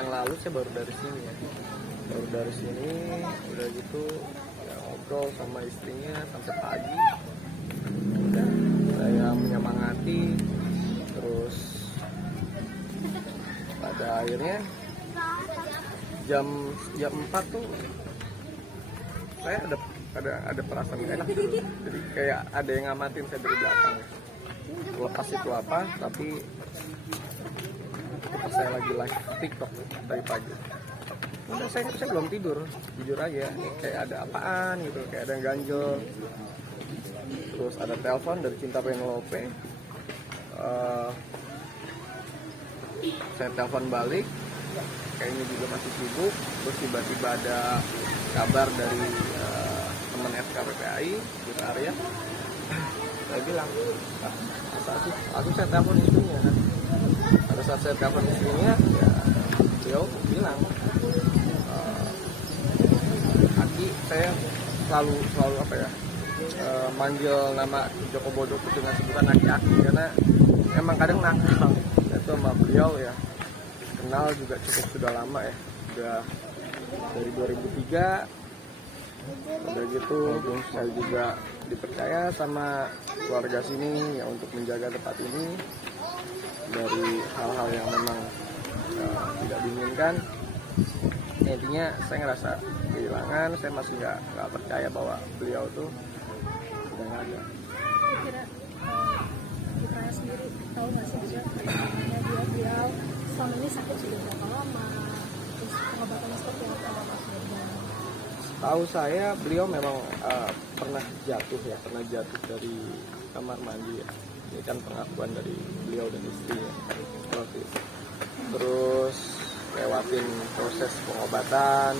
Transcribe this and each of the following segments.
yang lalu saya baru dari sini ya, udah gitu ya, ngobrol sama istrinya sampai pagi. Udah, saya menyemangati, terus pada akhirnya jam 4 tuh saya ada perasaan gak enak gitu. Jadi kayak ada yang ngamatin saya dari belakang. Lepas itu apa, tapi pas saya lagi live TikTok dari pagi, udah saya belum tidur, jujur aja, kayak ada apaan gitu, kayak ada yang ganjel. Terus ada telepon dari Cinta Penelope, saya telepon balik, kayaknya juga masih sibuk. Terus tiba-tiba ada kabar dari teman FKPPI di Arya. Saya bilang, aku saya telepon istrinya kan. Pada saat saya telepon istrinya, ya beliau bilang, Aki, saya selalu apa ya, manggil nama Joko Bodo dengan sebutan Aki karena emang kadang nakal. Itu sama beliau ya, kenal juga cukup sudah lama ya, udah dari 2003. Udah gitu saya juga dipercaya sama keluarga sini ya untuk menjaga tempat ini dari hal-hal yang memang tidak diinginkan. Intinya saya ngerasa kehilangan, saya masih nggak percaya bahwa beliau tuh udah nggak ada. Kira kita sendiri tahu nggak sih beliau selama ini sakit sudah berapa lama, terus pengobatannya seperti apa maksudnya? Tahu saya beliau memang pernah jatuh dari kamar mandi ya. Ini kan pengakuan dari beliau dan istrinya seperti itu. Terus lewatin proses pengobatan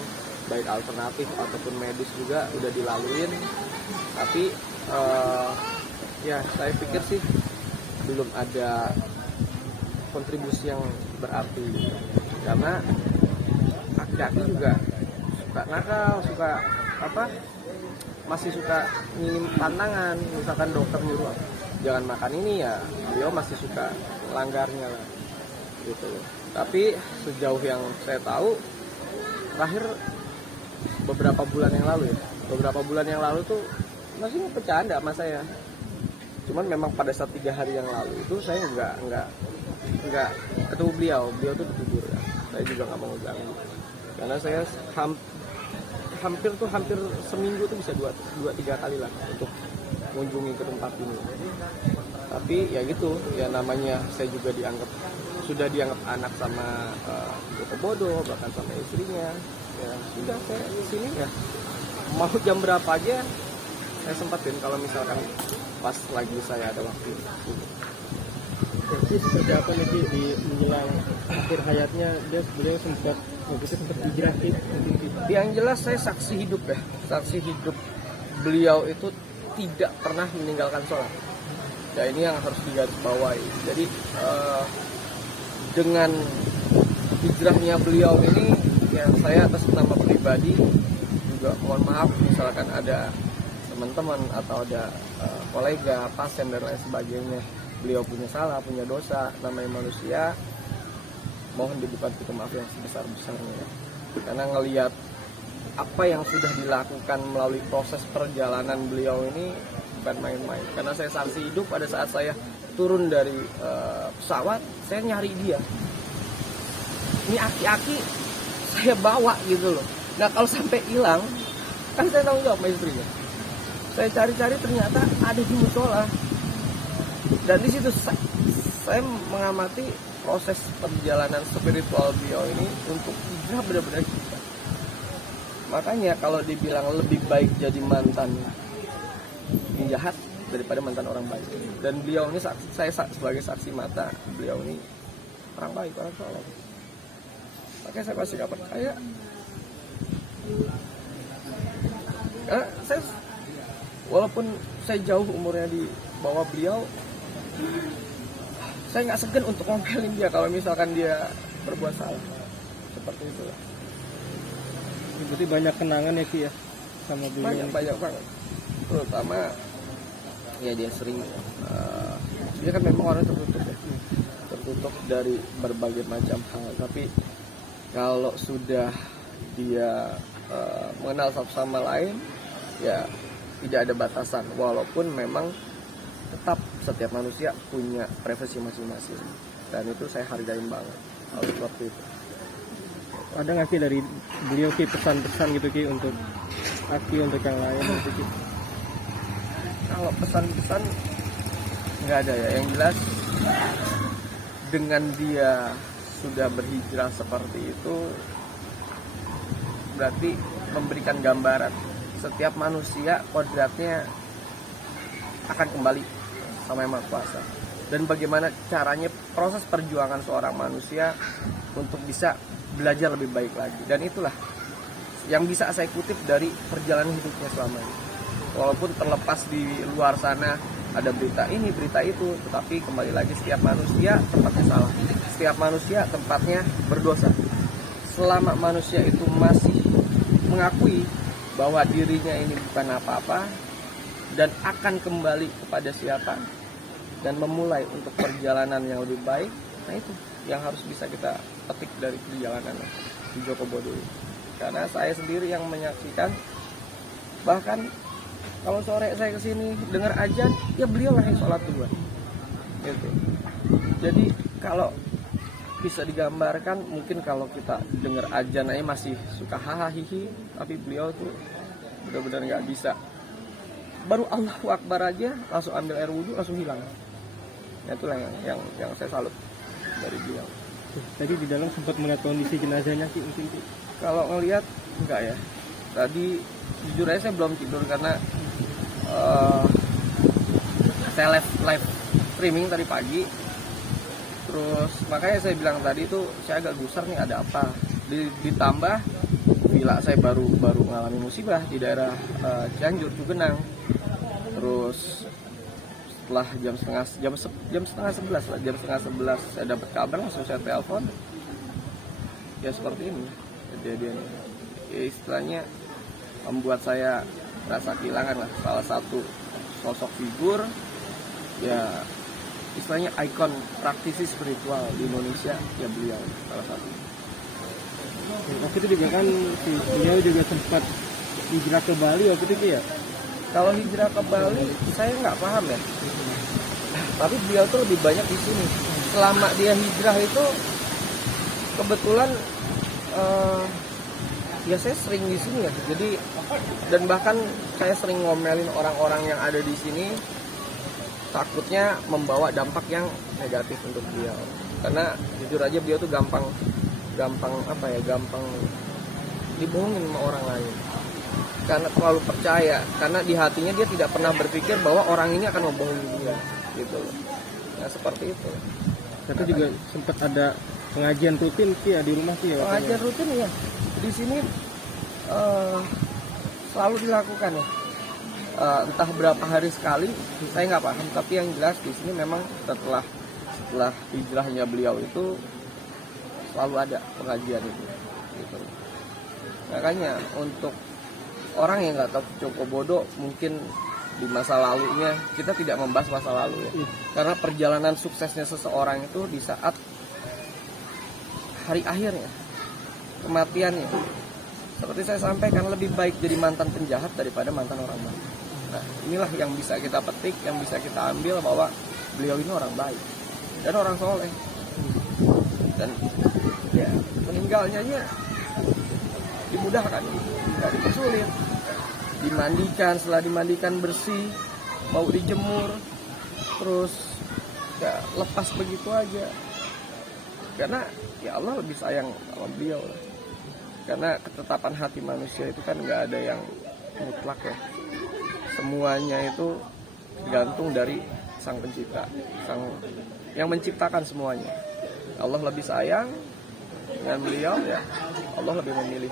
baik alternatif ataupun medis juga udah dilaluin, tapi ya saya pikir sih belum ada kontribusi yang berarti karena aki-aki juga suka nakal, suka masih suka minim pantangan. Misalkan dokter nyuruh jangan makan ini ya beliau masih suka langgarnya lah gitu. Tapi sejauh yang saya tahu terakhir beberapa bulan yang lalu tuh masih bercanda sama saya. Cuman memang pada saat 3 hari yang lalu itu saya nggak ketemu beliau tuh tidur ya. Saya juga nggak mau ganggu karena saya hampir seminggu tuh bisa 2-3 kali lah untuk mengunjungi ke tempat ini. Tapi ya gitu ya, namanya saya juga sudah dianggap anak sama Joko Bodo, bahkan sama istrinya. Ya sudah, saya di sini ya mau jam berapa aja saya sempatin kalau misalkan pas lagi saya ada waktu. Jadi seperti apa nih di menjelang akhir hayatnya beliau sempat hijrah sih? Yang jelas saya saksi hidup beliau itu tidak pernah meninggalkan sholat. Ya ini yang harus digarisbawahi. Jadi dengan hijrahnya beliau ini ya saya atas nama pribadi juga mohon maaf misalkan ada teman-teman atau ada kolega, pasien dan lain sebagainya beliau punya salah, punya dosa, namanya manusia, mohon dibuka pintu maaf yang sebesar-besarnya. Karena ngelihat apa yang sudah dilakukan melalui proses perjalanan beliau ini bukan main-main. Karena saya saksi hidup pada saat saya turun dari pesawat, saya nyari dia. Ini aki-aki saya bawa gitu loh. Nah kalau sampai hilang, kan saya tanggung jawab sama istrinya. Saya cari-cari ternyata ada di musola. Dan di situ saya mengamati proses perjalanan spiritual beliau ini untuk hijrah benar-benar hijrah. Makanya kalau dibilang lebih baik jadi mantan penjahat daripada mantan orang baik. Dan beliau ini saya sebagai saksi mata, beliau ini orang baik, orang soleh. Makanya saya pasti gak percaya. Saya walaupun saya jauh umurnya di bawah beliau, saya nggak segan untuk ngomelin dia kalau misalkan dia berbuat salah seperti itu. Berarti banyak kenangan ya Ki ya sama beliau. Banyak banget. Terutama ya dia sering dia kan memang orang tertutup ya, tertutup dari berbagai macam hal. Tapi Kalau sudah dia mengenal satu sama lain, ya tidak ada batasan, walaupun memang tetap setiap manusia punya privasi masing-masing, dan itu saya hargain banget hal seperti itu. Ada nggak Ki dari beliau Ki pesan-pesan gitu Ki untuk Aki, untuk yang lain gitu Ki? Kalau pesan-pesan nggak ada ya, yang jelas dengan dia sudah berhijrah seperti itu berarti memberikan gambaran setiap manusia kodratnya akan kembali sama Yang Maha Kuasa, dan bagaimana caranya proses perjuangan seorang manusia untuk bisa belajar lebih baik lagi. Dan itulah yang bisa saya kutip dari perjalanan hidupnya selama ini. Walaupun terlepas di luar sana ada berita ini, berita itu, tetapi kembali lagi setiap manusia tempatnya salah, setiap manusia tempatnya berdosa. Selama manusia itu masih mengakui bahwa dirinya ini bukan apa-apa dan akan kembali kepada siapa dan memulai untuk perjalanan yang lebih baik, nah itu yang harus bisa kita petik dari perjalanan di Joko Bodo ini. Karena saya sendiri yang menyaksikan, bahkan kalau sore saya kesini dengar azan, ya beliau lah yang sholat duluan gitu. Jadi kalau bisa digambarkan, mungkin kalau kita dengar azan aja masih suka hahaha hihi, tapi beliau tuh benar-benar nggak bisa. Baru Allahu Akbar aja langsung ambil air wudhu langsung hilang. Nah, itulah yang saya salut dari beliau. Tadi di dalam sempat melihat kondisi jenazahnya Ki, mungkin Ki? Kalau ngelihat enggak ya. Tadi jujur aja saya belum tidur karena saya live streaming tadi pagi. Terus makanya saya bilang tadi itu saya agak gusar nih, ada apa. Ditambah bila saya baru mengalami musibah di daerah Cianjur, Cugenang. Terus setelah jam setengah 11 saya dapat kabar, langsung saya telepon. Ya seperti ini kejadiannya. Ya, istilahnya membuat saya merasa kehilangan lah salah satu sosok figur, ya istilahnya ikon praktisi spiritual di Indonesia, ya beliau salah satu. Waktu itu juga kan beliau juga sempat hijrah ke Bali waktu itu ya? Kalau hijrah ke Bali saya nggak paham ya, tapi beliau tuh lebih banyak di sini. Selama dia hijrah itu kebetulan ya saya sering di sini ya. Jadi dan bahkan saya sering ngomelin orang-orang yang ada di sini, takutnya membawa dampak yang negatif untuk beliau. Karena jujur aja beliau tuh gampang dibohongin sama orang lain. Karena terlalu percaya, karena di hatinya dia tidak pernah berpikir bahwa orang ini akan membohongi dia, gitu. Nah seperti itu. Tapi juga sempat ada pengajian rutin Ki ya di rumah Ki ya? Pengajian rutin ya di sini selalu dilakukan ya. Entah berapa hari sekali saya nggak paham, tapi yang jelas di sini memang setelah hijrahnya beliau itu selalu ada pengajian itu gitu. Makanya untuk orang yang nggak tahu Joko Bodo, mungkin di masa lalunya kita tidak membahas masa lalu ya. Karena perjalanan suksesnya seseorang itu di saat hari akhirnya, kematiannya. Seperti saya sampaikan, lebih baik jadi mantan penjahat daripada mantan orang baik. Nah, inilah yang bisa kita petik, yang bisa kita ambil, bahwa beliau ini orang baik dan orang soleh. Dan ya meninggalnya dimudahkan, tidak dipersulit. Dimandikan, setelah dimandikan bersih, mau dijemur, terus ya lepas begitu aja. Karena ya Allah lebih sayang sama beliau lah. Karena ketetapan hati manusia itu kan nggak ada yang mutlak ya. Semuanya itu tergantung dari Sang Pencipta, yang menciptakan semuanya. Allah lebih sayang dengan beliau, ya Allah lebih memilih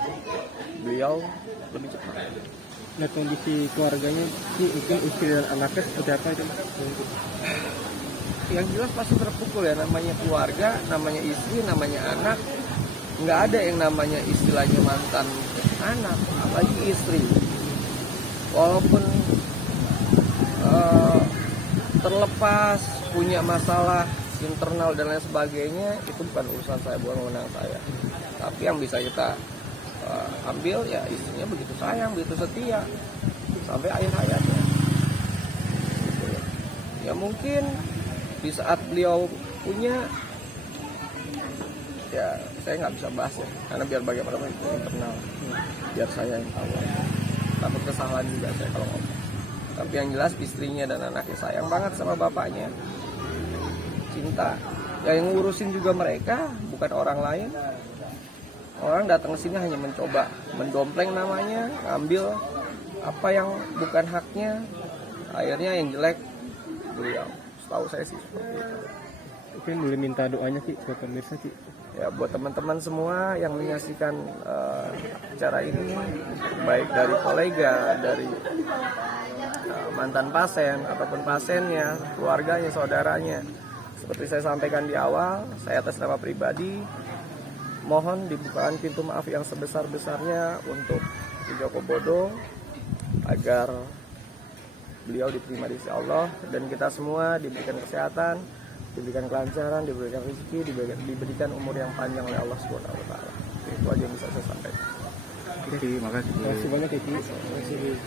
beliau lebih cepat. Nah, kondisi keluarganya mungkin istri dan anaknya seperti apa itu? Yang jelas pasti terpukul ya, namanya keluarga, namanya istri, namanya anak. Nggak ada yang namanya istilahnya mantan anak, apalagi istri. Walaupun terlepas punya masalah internal dan lain sebagainya, itu bukan urusan saya, bukan wewenang saya. Tapi yang bisa kita ambil ya istrinya begitu sayang, begitu setia sampai akhir hayatnya. Gitu ya. Ya mungkin di saat beliau punya, ya saya nggak bisa bahas ya, karena biar bagaimanapun itu internal, biar saya yang tahu. Takut kesalahan juga saya kalau ngomong. Tapi yang jelas istrinya dan anaknya sayang banget sama bapaknya, cinta. Ya yang ngurusin juga mereka, bukan orang lain. Orang datang ke sini hanya mencoba mendompleng namanya, ngambil apa yang bukan haknya. Akhirnya yang jelek beliau. Setahu saya sih seperti itu. Mungkin boleh minta doanya Ki buat pemirsa Ki. Ya buat teman-teman semua yang menyaksikan acara ini, baik dari kolega, dari mantan pasien ataupun pasiennya, keluarganya, saudaranya. Seperti saya sampaikan di awal, saya atas nama pribadi mohon dibukakan pintu maaf yang sebesar-besarnya untuk Ki Joko Bodo agar beliau diterima di sisi Allah dan kita semua diberikan kesehatan, diberikan kelancaran, diberikan rezeki, diberikan umur yang panjang oleh Allah Subhanahu wa taala. Itu aja yang bisa saya sampaikan. Oke, makasih. Terima kasih banyak Ki. Terima kasih.